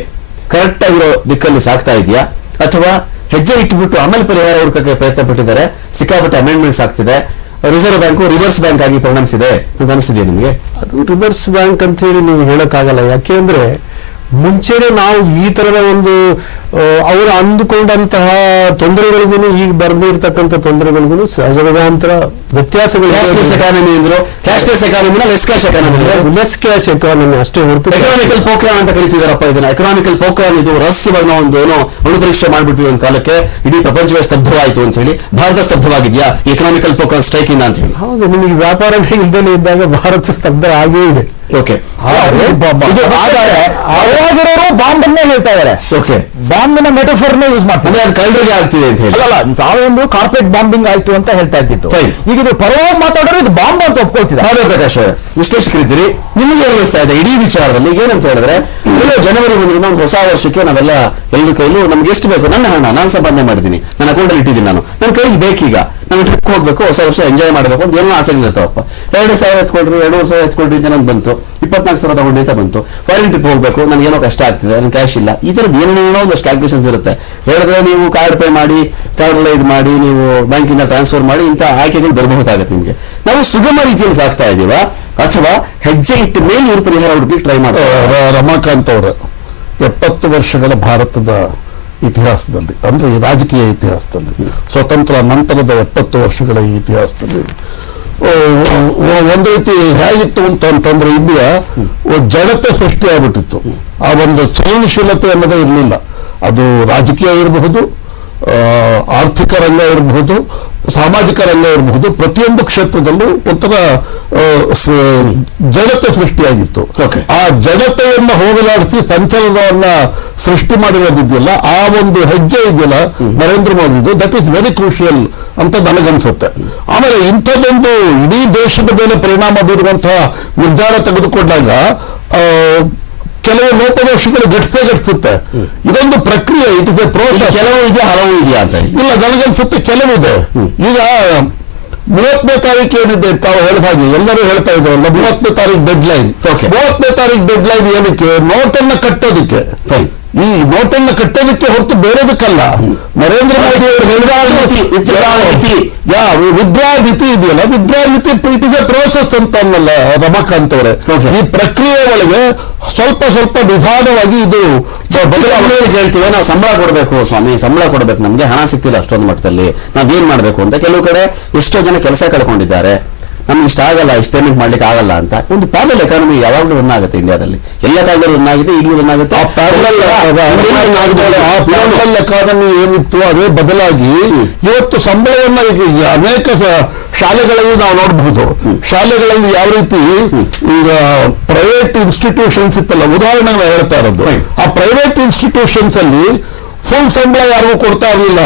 ಕರೆಕ್ಟ್ ಆಗಿರೋ ದಿಕ್ಕಲ್ಲಿ ಸಾಕ್ತಾ ಇದೆಯಾ? ಅಥವಾ ಹೆಜ್ಜೆ ಇಟ್ಬಿಟ್ಟು ಆಮೇಲೆ ಪರಿಹಾರ ಹುಡುಕಕ್ಕೆ ಪ್ರಯತ್ನ ಪಟ್ಟಿದ್ದಾರೆ ಸಿಕ್ಕಾಪಟ್ಟೆ ಅಮೆಂಡ್ಮೆಂಟ್ಸ್ ಆಗ್ತಿದೆ ರಿಸರ್ವ್ ಬ್ಯಾಂಕು ರಿವರ್ಸ್ ಬ್ಯಾಂಕ್ ಆಗಿ ಪರಿಣಮಿಸಿದೆ ಅಂತ ಅನಿಸಿದೆಯಾ ನಿಮಗೆ? ಅದು ರಿವರ್ಸ್ ಬ್ಯಾಂಕ್ ಅಂತ ಹೇಳಿ ನೀವು ಹೇಳಕ್ಕಾಗಲ್ಲ. ಯಾಕೆಂದ್ರೆ ಮುಂಚೆನೆ ನಾವು ಈ ತರದ ಒಂದು ಅವರು ಅಂದುಕೊಂಡಂತಹ ತೊಂದರೆಗಳಿಗೂ ಈಗ ಬರ್ದಿರ್ತಕ್ಕಂಥ ತೊಂದರೆಗಳಿಗೂ ಸಹಜಾಂತರ ವ್ಯತ್ಯಾಸಗಳು ಕ್ಯಾಶ್ಲೆಸ್ ಎಕಾನಮಿ ಅಂದ್ರು. Cashless ಎಕಾನಮಿನ less cash economy less cash economy ಅಷ್ಟೇ ಹೊರತು ಎಕನಾಮಿಕಲ್ ಪೋಕ್ರಾನ್ ಅಂತ ಕರಿತಿದಾರಪ್ಪ ಇದನ್ನ. ಎಕನಾಮಿಕಲ್ ಪೋಕ್ರಾನ್ ಇದು ರಹಸ್ಯವನ್ನ ಒಂದು ಏನೋ ಅಣುಪರೀಕ್ಷೆ ಪರೀಕ್ಷೆ ಮಾಡ್ಬಿಟ್ವಿ ಒಂದು ಕಾಲಕ್ಕೆ. ಇಡೀ ಪ್ರಪಂಚವೇ ಸ್ತಬ್ಧವಾಯಿತು ಅಂತ ಹೇಳಿ. ಭಾರತ ಸ್ತಬ್ಧವಾಗಿದೆಯಾ? ಎಕನಾಮಿಕಲ್ ಪೋಕ್ರಾನ್ ಸ್ಟ್ರೈಕ್ ಇಂದ ಅಂತ ಹೇಳಿ. ಹೌದು ನಿಮಗೆ ವ್ಯಾಪಾರ ಇಲ್ದೇನೆ ಇದ್ದಾಗ ಭಾರತ ಸ್ತಬ್ಧ ಆಗೇ ಇದೆ. ಓಕೆ ಅವಾಗಿರೋರು ಬಾಂಬನ್ನೇ ಹೇಳ್ತಾ ಇದ್ದಾರೆ ಓಕೆ ಬಾಂಬಿನ ಮೆಟಫರ್ನೇ ಯೂಸ್ ಮಾಡ್ತಾರೆ. ಅದು ಕಳ್ಳರಿಗೆ ಆಗ್ತಿದೆ ಅಂತ ಹೇಳಿ. ಅಲ್ಲ ತಾವೇಂದು ಕಾರ್ಪೆಟ್ ಬಾಂಬಿಂಗ್ ಆಯ್ತು ಅಂತ ಹೇಳ್ತಾ ಇದ್ದಿತ್ತು. ಈಗ ಇದು ಪರವಾಗಿ ಮಾತಾಡೋರು ಇದು ಬಾಂಬ್ ಅಂತ ಒಪ್ಕೊಳ್ತಿದ್ದಾರೆ. ಹೌದು ಪ್ರಕಾಶ್ ವಿಶ್ಲೇಷಕರಿದ್ದೀರಿ ನಿಮಗೆ ಅನಿಸ್ತಾ ಇದೆ ಇಡೀ ವಿಚಾರದಲ್ಲಿ? ಏನಂತ ಹೇಳಿದ್ರೆ ಇನ್ನು ಜನವರಿ ಬಂದ್ರಿಂದ ಒಂದು ಹೊಸ ವರ್ಷಕ್ಕೆ ನಾವೆಲ್ಲ ಎಲ್ಲರ ಕೈಲೂ ನಮ್ಗೆ ಎಷ್ಟು ಬೇಕು? ನನ್ನ ಹಣ ನಾನು ಸಂಪಾದನೆ ಮಾಡಿದ್ದೀನಿ. ನನ್ನ ಅಕೌಂಟ್ ಅಲ್ಲಿ ಇಟ್ಟಿದ್ದೀನಿ ನಾನು. ನನ್ನ ಕೈಗೆ ಬೇಕೀಗ? ನಾನು ಟ್ರಿಪ್ ಹೋಗ್ಬೇಕು, ಹೊಸ ವರ್ಷ ಎಂಜಾಯ್ ಮಾಡಬೇಕು ಅಂತ ಏನೋ ಆಸೆ ಇರ್ತಾವಪ್ಪ ಎರಡು ಸಾವಿರ ಎತ್ಕೊಳ್ರಿ ಎರಡು ಸಾವಿರ ಎತ್ಕೊಳ್ರಿ ಅಂತ ನನಗೆ ಬಂತು. ಇಪ್ಪತ್ನಾಲ್ಕು ಸಾವಿರ ತಗೊಂಡು ಅಂತ ಬಂತು. ಫಾರಿನ್ ಟ್ರಿಪ್ ಹೋಗ್ಬೇಕು, ನನಗೆ ಏನೋ ಕಷ್ಟ ಆಗ್ತಿದೆ, ನನಗೆ ಕ್ಯಾಶ್ ಇಲ್ಲ. ಈ ಥರದ್ದು ಏನೇನೋ ಒಂದಷ್ಟು ಕ್ಯಾಲ್ಕುಲೇಷನ್ಸ್ ಇರುತ್ತೆ. ಹೇಳಿದ್ರೆ ನೀವು ಕಾರ್ಡ್ ಪೇ ಮಾಡಿ ಕಾರ್ಡ್ ಇದು ಮಾಡಿ, ನೀವು ಬ್ಯಾಂಕಿಂದ ಟ್ರಾನ್ಸ್ಫರ್ ಮಾಡಿ ಇಂಥ ಆಯ್ಕೆಗಳು ಬರಬಹುದಾಗುತ್ತೆ ನಿಮಗೆ. ನಾವು ಸುಗಮ ರೀತಿಯಲ್ಲಿ ಸಾಕ್ತಾ ಇದೀವಾ, ಅಥವಾ ಹೆಜ್ಜೆ ಇಟ್ಟು ಮೇಲೆ ಇವ್ರ ಪರಿಹಾರ ಹುಡುಕಿ ಟ್ರೈ ಮಾಡ್ತಾರೆ ರಮಾಕಾಂತ್ ಅವರು, ಎಪ್ಪತ್ತು ವರ್ಷಗಳ ಭಾರತದ ಇತಿಹಾಸದಲ್ಲಿ, ಅಂದರೆ ಈ ರಾಜಕೀಯ ಇತಿಹಾಸದಲ್ಲಿ, ಸ್ವತಂತ್ರ ನಂತರದ ಎಪ್ಪತ್ತು ವರ್ಷಗಳ ಈ ಇತಿಹಾಸದಲ್ಲಿ. ಒಂದು ರೀತಿ ಹೇಗಿತ್ತು ಅಂತ ಅಂತಂದ್ರೆ ಇಂಡಿಯಾ ಜಡತೆ ಸೃಷ್ಟಿಯಾಗ್ಬಿಟ್ಟಿತ್ತು ಆ ಒಂದು ಚಲನಶೀಲತೆ ಅನ್ನೋದೇ ಇರಲಿಲ್ಲ. ಅದು ರಾಜಕೀಯ ಇರಬಹುದು ಆರ್ಥಿಕ ರಂಗ ಇರಬಹುದು ಸಾಮಾಜಿಕ ರಂಗ ಇರಬಹುದು ಪ್ರತಿಯೊಂದು ಕ್ಷೇತ್ರದಲ್ಲೂ ಒಂಥರ ಜಡತೆ ಸೃಷ್ಟಿಯಾಗಿತ್ತು. ಆ ಜಡತೆಯನ್ನ ಹೋಗಲಾಡಿಸಿ ಸಂಚಲನವನ್ನ ಸೃಷ್ಟಿ ಮಾಡಿರೋದಿದೆಯಲ್ಲ ಆ ಒಂದು ಹೆಜ್ಜೆ ಇದೆಯಲ್ಲ ನರೇಂದ್ರ ಮೋದಿದು. ದಟ್ ಈಸ್ ವೆರಿ ಕ್ರೂಷಿಯಲ್ ಅಂತ ನನಗನ್ಸುತ್ತೆ. ಆಮೇಲೆ ಇಂಥದ್ದೊಂದು ಇಡೀ ದೇಶದ ಮೇಲೆ ಪರಿಣಾಮ ಬೀರುವಂತಹ ನಿರ್ಧಾರ ತೆಗೆದುಕೊಂಡಾಗ ಕೆಲವು ಲೋಪದೋಷಗಳು ಘಟಿಸೇ ಘಟಿಸುತ್ತೆ. ಇದೊಂದು ಪ್ರಕ್ರಿಯೆ ಇಟ್ ಇಸ್ ಎ ಪ್ರೋಸೆಸ್ ಕೆಲವು ಇದೆ ಹಲವು ಇದೆಯಾ ಅಂತ ಇಲ್ಲ ನನಗನ್ಸುತ್ತೆ ಕೆಲವಿದೆ ಈಗ ಮೂವತ್ತನೇ ತಾರೀಕು ಏನಿದೆ ತಾವು ಹೇಳಿದ ಹಾಗೆ ಎಲ್ಲರೂ ಹೇಳ್ತಾ ಇದ್ರಲ್ಲ ಮೂವತ್ತನೇ ತಾರೀಕು ಡೆಡ್ ಲೈನ್. ಮೂವತ್ತನೇ ತಾರೀಕು ಡೆಡ್ ಲೈನ್ ಏನಕ್ಕೆ? ನೋಟನ್ನ ಕಟ್ಟೋದಕ್ಕೆ. Fine. ಈ ನೋಟನ್ನು ಕಟ್ಟೋದಕ್ಕೆ ಹೊರತು ಬೇರೆದಕ್ಕಲ್ಲ. ನರೇಂದ್ರ ಮೋದಿ ಅವರು ಹೇಳಿದ. ಯಾ ವಿಡ್ರಾ ಮಿತಿ ಇದೆಯಲ್ಲ ವಿದ್ರಾ ಮಿತಿ ಇಟ್ ಇಸ್ ಎ ಪ್ರೋಸೆಸ್ ಅಂತ ಅನ್ನಲ್ಲ ರಮಾಕಾಂತ್ ಅವರೇ ಈ ಪ್ರಕ್ರಿಯೆ ಒಳಗೆ ಸ್ವಲ್ಪ ಸ್ವಲ್ಪ ನಿಧಾನವಾಗಿ ಇದು ಬದಲಾವಣೆ ಬದಲಾವಣೆ ಹೇಳ್ತೀವಿ ನಾವು ಸಂಬಳ ಕೊಡಬೇಕು ಸ್ವಾಮಿ ಸಂಬಳ ಕೊಡಬೇಕು. ನಮ್ಗೆ ಹಣ ಸಿಗ್ತಿಲ್ಲ ಅಷ್ಟೊಂದು ಮಟ್ಟದಲ್ಲಿ. ನಾವೇನ್ ಮಾಡಬೇಕು ಅಂತ. ಕೆಲವು ಕಡೆ ಎಷ್ಟೋ ಜನ ಕೆಲಸ ಕಳ್ಕೊಂಡಿದ್ದಾರೆ. ನಮ್ಗೆ ಇಷ್ಟ ಆಗಲ್ಲ ಇಷ್ಟು ಪೇಮೆಂಟ್ ಮಾಡ್ಲಿಕ್ಕೆ ಆಗಲ್ಲ ಅಂತ. ಒಂದು ಪ್ಯಾರಲ್ ಎಕಾನಮಿ ಯಾವಾಗಲೂ ರನ್ ಆಗುತ್ತೆ ಇಂಡಿಯಾದಲ್ಲಿ. ಎಲ್ಲ ಕಾಲದಲ್ಲೂ ರನ್ ಆಗಿದೆ ಈಗಲೂ ರನ್ ಆಗುತ್ತೆ. ಎಕಾನಮಿ ಏನಿತ್ತು ಅದೇ ಬದಲಾಗಿ ಇವತ್ತು ಸಂಬಳವನ್ನ ಈಗ ಅನೇಕ ಶಾಲೆಗಳಲ್ಲಿ ನಾವು ನೋಡಬಹುದು ಶಾಲೆಗಳಲ್ಲಿ ಯಾವ ರೀತಿ ಈಗ ಪ್ರೈವೇಟ್ ಇನ್ಸ್ಟಿಟ್ಯೂಷನ್ಸ್ ಇತ್ತಲ್ಲ ಉದಾಹರಣೆ ನಾವು ಹೇಳ್ತಾ ಇರೋದು. ಆ ಪ್ರೈವೇಟ್ ಇನ್ಸ್ಟಿಟ್ಯೂಷನ್ಸ್ ಅಲ್ಲಿ ಫುಲ್ ಸಂಬಳ ಯಾರಿಗೂ ಕೊಡ್ತಾ ಇರಲಿಲ್ಲ.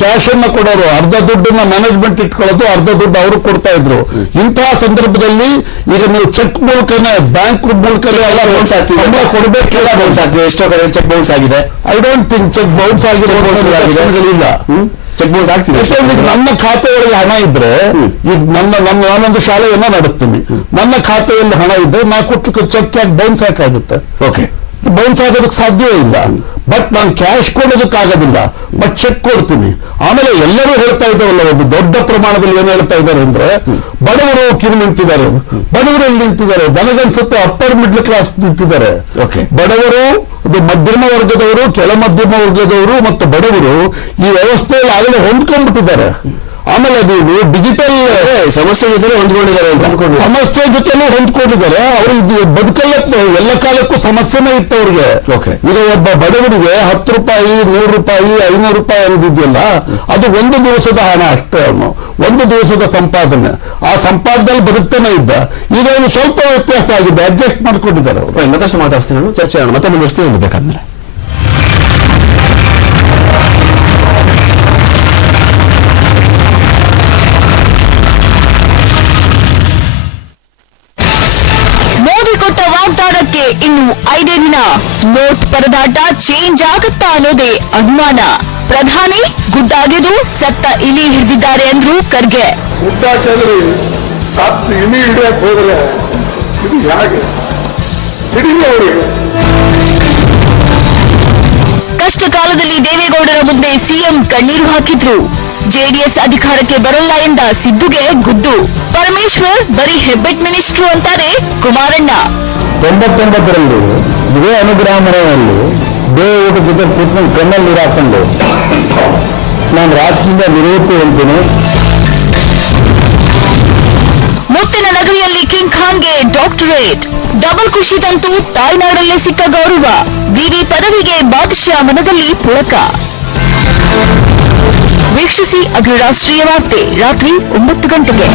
ಕ್ಯಾಶ್ ಅನ್ನ ಕೊಡೋರು ಅರ್ಧ ದುಡ್ಡನ್ನ ಮ್ಯಾನೇಜ್ಮೆಂಟ್ ಇಟ್ಕೊಳ್ಳೋದು ಅರ್ಧ ದುಡ್ಡು ಅವರು ಕೊಡ್ತಾ ಇದ್ರು. ಇಂತಹ ಸಂದರ್ಭದಲ್ಲಿ ಈಗ ನೀವು ಚೆಕ್ ಮೂಲಕನೇ ಬ್ಯಾಂಕ್ ಮೂಲಕನೇ ಕೊಡಬೇಕಿಲ್ಲ? ಬೌನ್ಸ್ ಆಗ್ತಿದೆ. ಎಷ್ಟೋ ಕಡೆ ಚೆಕ್ ಬೌನ್ಸ್ ಆಗಿದೆ. I don't think cheque bounce ಆಗಿಲ್ಲ ಚೆಕ್ ಬೌನ್ಸ್ ಆಗ್ತಿದೆ. ನನ್ನ ಖಾತೆಯಲ್ಲಿ ಹಣ ಇದ್ರೆ ಈಗ ನನ್ನ ನನ್ನ ನಾನೊಂದು ಶಾಲೆಯನ್ನ ನಡೆಸ್ತೀನಿ. ನನ್ನ ಖಾತೆಯಲ್ಲಿ ಹಣ ಇದ್ರೆ ನಾ ಕೊಟ್ಟು ಚೆಕ್ ಯಾಕೆ ಬೌನ್ಸ್ ಹಾಕಾಗುತ್ತೆ ಓಕೆ ಬೌನ್ಸ್ ಆಗೋದಕ್ಕೆ ಸಾಧ್ಯವೇ ಇಲ್ಲ. ಬಟ್ ನಾನು ಕ್ಯಾಶ್ ಕೊಡೋದಕ್ಕಾಗೋದಿಲ್ಲ ಬಟ್ ಚೆಕ್ ಕೊಡ್ತೀನಿ. ಆಮೇಲೆ ಎಲ್ಲರೂ ಹೇಳ್ತಾ ಇದ್ದಾವಲ್ಲ ಒಂದು ದೊಡ್ಡ ಪ್ರಮಾಣದಲ್ಲಿ ಏನು ಹೇಳ್ತಾ ಇದ್ದಾರೆ ಅಂದ್ರೆ ಬಡವರು ಕಿರು ನಿಂತಿದ್ದಾರೆ. ಬಡವರು ಎಲ್ಲಿ ನಿಂತಿದ್ದಾರೆ? ನನಗನ್ಸುತ್ತೆ ಅಪ್ಪರ್ ಮಿಡ್ಲ್ ಕ್ಲಾಸ್ ನಿಂತಿದ್ದಾರೆ. ಬಡವರು ಇದು ಮಧ್ಯಮ ವರ್ಗದವರು ಕೆಳ ಮಧ್ಯಮ ವರ್ಗದವರು ಮತ್ತು ಬಡವರು ಈ ವ್ಯವಸ್ಥೆಯಲ್ಲಿ ಆಗಲೇ ಹೊಂದ್ಕೊಂಡ್ಬಿಟ್ಟಿದ್ದಾರೆ. ಆಮೇಲೆ ನೀವು ಡಿಜಿಟಲ್ ಸಮಸ್ಯೆ ಜೊತೆ ಹೊಂದ್ಕೊಂಡಿದ್ದಾರೆ ಅಂತ. ಸಮಸ್ಯೆ ಜೊತೆನೂ ಹೊಂದ್ಕೊಂಡಿದ್ದಾರೆ. ಅವರು ಇದು ಬದುಕಲ್ಲ ಎಲ್ಲ ಕಾಲಕ್ಕೂ ಸಮಸ್ಯೆನೇ ಇತ್ತು ಅವ್ರಿಗೆ. ಈಗ ಒಬ್ಬ ಬಡವರಿಗೆ ಹತ್ತು ರೂಪಾಯಿ ನೂರು ರೂಪಾಯಿ ಐನೂರು ರೂಪಾಯಿ ಅನ್ನೋದಿದೆಯಲ್ಲ ಅದು ಒಂದು ದಿವಸದ ಹಣ ಅಷ್ಟೇ ಅವನು. ಒಂದು ದಿವಸದ ಸಂಪಾದನೆ. ಆ ಸಂಪಾದನೆಯಲ್ಲಿ ಬದುಕ್ತಾನೆ ಇದ್ದ. ಈಗ ಅವನು ಸ್ವಲ್ಪ ವ್ಯತ್ಯಾಸ ಆಗಿದೆ. ಅಡ್ಜಸ್ಟ್ ಮಾಡ್ಕೊಂಡಿದ್ದಾರೆ ಮತ್ತಷ್ಟು ಮಾತಾಡ್ತೀನಿ ಚರ್ಚೆ ಮಾಡೋಣ. ಮತ್ತೆ ಮುಂದುವರಿಸ್ತೀನಿ ಬೇಕಂದ್ರೆ ಬೇಕಾದ್ಮೇಲೆ. ಇನ್ನು ಐದೇ ದಿನ. ನೋಟ್ ಪರದಾಟ ಚೇಂಜ್ ಆಗುತ್ತಾ ಅನ್ನೋದೇ ಅನುಮಾನ. ಪ್ರಧಾನಿ ಗುಡ್ಡಾಗೆದು ಸತ್ತ ಇಲಿ ಹಿಡಿದಿದ್ದಾರೆ ಅಂದ್ರು ಖರ್ಗೆ. ಸತ್ತು ಇಲಿ ಹಿಡಿಯಕ್ ಹೋದ್ರೆ ಇದು ಹೇಗೆ? ಹಿಡಿಲಿ ಅವರಿಗೆ. ಕಷ್ಟ ಕಾಲದಲ್ಲಿ ದೇವೇಗೌಡರ ಮುಂದೆ ಸಿಎಂ ಕಣ್ಣೀರು ಹಾಕಿದ್ರು. ಜೆಡಿಎಸ್ ಅಧಿಕಾರಕ್ಕೆ ಬರಲ್ಲ ಎಂದ ಸಿದ್ದುಗೆ ಗುದ್ದು. ಪರಮೇಶ್ವರ್ ಬರೀ ಹೆಬ್ಬೆಟ್ ಮಿನಿಸ್ಟ್ರು ಅಂತಾರೆ ಕುಮಾರಣ್ಣ. ತೊಂಬತ್ತೊಂಬತ್ತರಲ್ಲಿ ಇದೇ ಅನುಗ್ರಹ ಮನೆಯಲ್ಲಿ ಬೇರೆ ಊಟ ಜೊತೆ ಕೂತ್ಕೊಂಡು ಕಣ್ಣಲ್ಲಿ ನೀರು ಹಾಕೊಂಡು ನಾನು ರಾಜ್ಯದಿಂದ ನಿವೃತ್ತಿ ಹೇಳ್ತೀನಿ ಮುತ್ತಿನ ನಗರಿಯಲ್ಲಿ ಕಿಂಗ್ ಖಾನ್ಗೆ ಡಾಕ್ಟರೇಟ್. ಡಬಲ್ ಖುಷಿದಂತೂ ತಾಯ್ನಾಡಲ್ಲೇ ಸಿಕ್ಕ ಗೌರವ. ವಿವಿ ಪದವಿಗೆ ಬಾದಶಾ ಮನದಲ್ಲಿ ಪುಳಕ ವೀಕ್ಷಿಸಿ ಅಗ್ರರಾಷ್ಟ್ರೀಯ ವಾರ್ತೆ, ರಾತ್ರಿ ಒಂಬತ್ತು ಗಂಟೆಗೆ.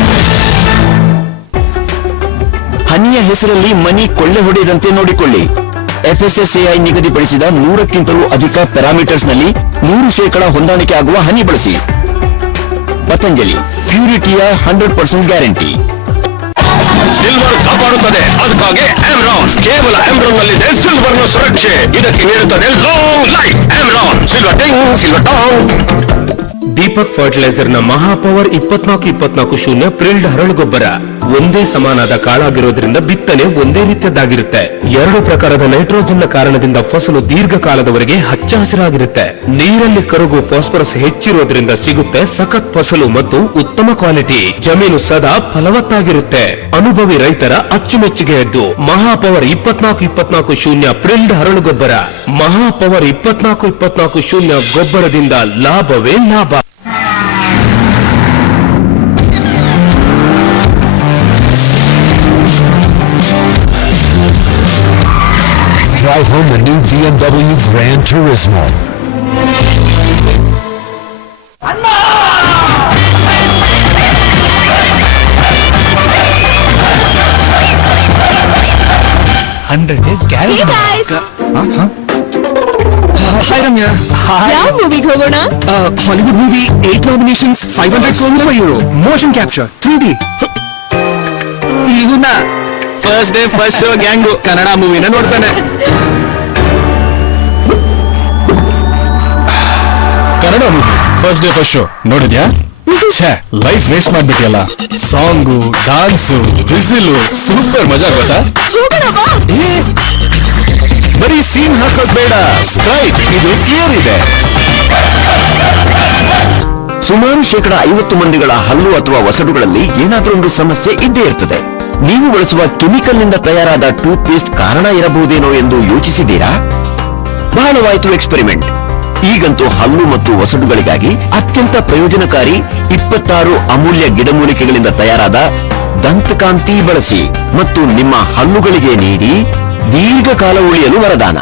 ಹನಿಯ ಹೆಸರಲ್ಲಿ ಮನಿ ಕೊಳ್ಳೆ ಹೊಡೆಯದಂತೆ ನೋಡಿಕೊಳ್ಳಿ. ಎಫ್ಎಸ್ಎಸ್ಎಐ ನಿಗದಿಪಡಿಸಿದ ನೂರಕ್ಕಿಂತಲೂ ಅಧಿಕ ಪ್ಯಾರಾಮೀಟರ್ಸ್ನಲ್ಲಿ ನೂರು ಶೇಕಡ ಹೊಂದಾಣಿಕೆ ಆಗುವ ಹನಿ ಬಳಸಿ. ಪತಂಜಲಿ ಪ್ಯೂರಿಟಿಯ ಹಂಡ್ರೆಡ್ ಪರ್ಸೆಂಟ್ ಗ್ಯಾರಂಟಿ. ಸಿಲ್ವರ್ ಕಾಪಾಡುತ್ತದೆ. ಅದಕ್ಕಾಗಿ ಎಮ್ರಾನ್ ಕೇವಲ ಎಮ್ರಾನ್ ನಲ್ಲಿದೆ ಸಿಲ್ವರ್ನ ಸುರಕ್ಷೆ ಇದಕ್ಕೆ ನೀಡುತ್ತದೆ. ಲಾಂಗ್ ಲೈಫ್ ಎಮ್ರಾನ್ ಸಿಲ್ವರ್ ಟಿಂಗ್ ಸಿಲ್ವರ್ ಟಾಂಗ್ ದೀಪಕ್ ಫರ್ಟಿಲೈಸರ್ನ ಮಹಾಪವರ್ ಇಪ್ಪತ್ನಾಲ್ಕು ಇಪ್ಪತ್ನಾಲ್ಕು ಶೂನ್ಯ ಪ್ರಿಲ್ಡ್ ಹರಳು ಗೊಬ್ಬರ ಒಂದೇ ಸಮಾನಾದ ಕಾಳಾಗಿರೋದ್ರಿಂದ ಬಿತ್ತನೆ ಒಂದೇ ರೀತಿಯದ್ದಾಗಿರುತ್ತೆ. ಎರಡು ಪ್ರಕಾರದ ನೈಟ್ರೋಜನ್ ಕಾರಣದಿಂದ ಫಸಲು ದೀರ್ಘಕಾಲದವರೆಗೆ ಹಚ್ಚ ಹಸಿರಾಗಿರುತ್ತೆ ನೀರಲ್ಲಿ ಕರಗು ಫಾಸ್ಫರಸ್ ಹೆಚ್ಚಿರೋದ್ರಿಂದ ಸಿಗುತ್ತೆ ಸಖತ್ ಫಸಲು ಮತ್ತು ಉತ್ತಮ ಕ್ವಾಲಿಟಿ. ಜಮೀನು ಸದಾ ಫಲವತ್ತಾಗಿರುತ್ತೆ. ಅನುಭವಿ ರೈತರ ಅಚ್ಚುಮೆಚ್ಚುಗೆಯದ್ದು ಮಹಾಪವರ್ ಇಪ್ಪತ್ನಾಲ್ಕು ಇಪ್ಪತ್ನಾಲ್ಕು ಶೂನ್ಯ ಪ್ರಿಲ್ಡ್ ಹರಳು ಗೊಬ್ಬರ ಮಹಾಪವರ್ ಇಪ್ಪತ್ನಾಲ್ಕು ಇಪ್ಪತ್ನಾಲ್ಕು ಶೂನ್ಯ ಗೊಬ್ಬರದಿಂದ ಲಾಭವೇ ಲಾಭ. Drive home the new BMW Gran Turismo. Hundred days ಯಾವ ಮೂವಿಗೆ ಹೋಗೋಣ Hollywood movie eight nominations five hundred crore euro motion capture three D ಇವನ್ನ first day first show gang Kannada ಮೂವಿನ ನೋಡ್ತಾನೆ. Kannada movie first day first show ನೋಡಿದ್ಯಾ? ಛೇ life waste ಮಾಡ್ಬಿಟ್ಟಿಯಲ್ಲ. Song dance whistle super ಮಜಾ ಗೊತ್ತಾ? ಏ, ಬರೀ ಸೀನ್ ಹಾಕೋದ್ ಬೇಡ. ಸ್ಪ್ರೈಟ್ ಇದು ಕ್ಲಿಯರ್ ಇದೆ. ಸುಮಾರು ಶೇಕಡ ಐವತ್ತು ಮಂದಿಗಳ ಹಲ್ಲು ಅಥವಾ ವಸಡುಗಳಲ್ಲಿ ಏನಾದರೂ ಒಂದು ಸಮಸ್ಯೆ ಇದ್ದೇ ಇರ್ತದೆ. ನೀವು ಬಳಸುವ ಕೆಮಿಕಲ್ನಿಂದ ತಯಾರಾದ ಟೂತ್ ಪೇಸ್ಟ್ ಕಾರಣ ಇರಬಹುದೇನೋ ಎಂದು ಯೋಚಿಸಿದ್ದೀರಾ? ಬಹಳವಾಯಿತು ಎಕ್ಸ್ಪೆರಿಮೆಂಟ್. ಈಗಂತೂ ಹಲ್ಲು ಮತ್ತು ವಸಡುಗಳಿಗಾಗಿ ಅತ್ಯಂತ ಪ್ರಯೋಜನಕಾರಿ ಇಪ್ಪತ್ತಾರು ಅಮೂಲ್ಯ ಗಿಡಮೂಲಿಕೆಗಳಿಂದ ತಯಾರಾದ ದಂತಕಾಂತಿ ಬಳಸಿ ಮತ್ತು ನಿಮ್ಮ ಹಲ್ಲುಗಳಿಗೆ ನೀಡಿ ದೀರ್ಘಕಾಲ ಉಳಿಯಲು ವರದಾನ.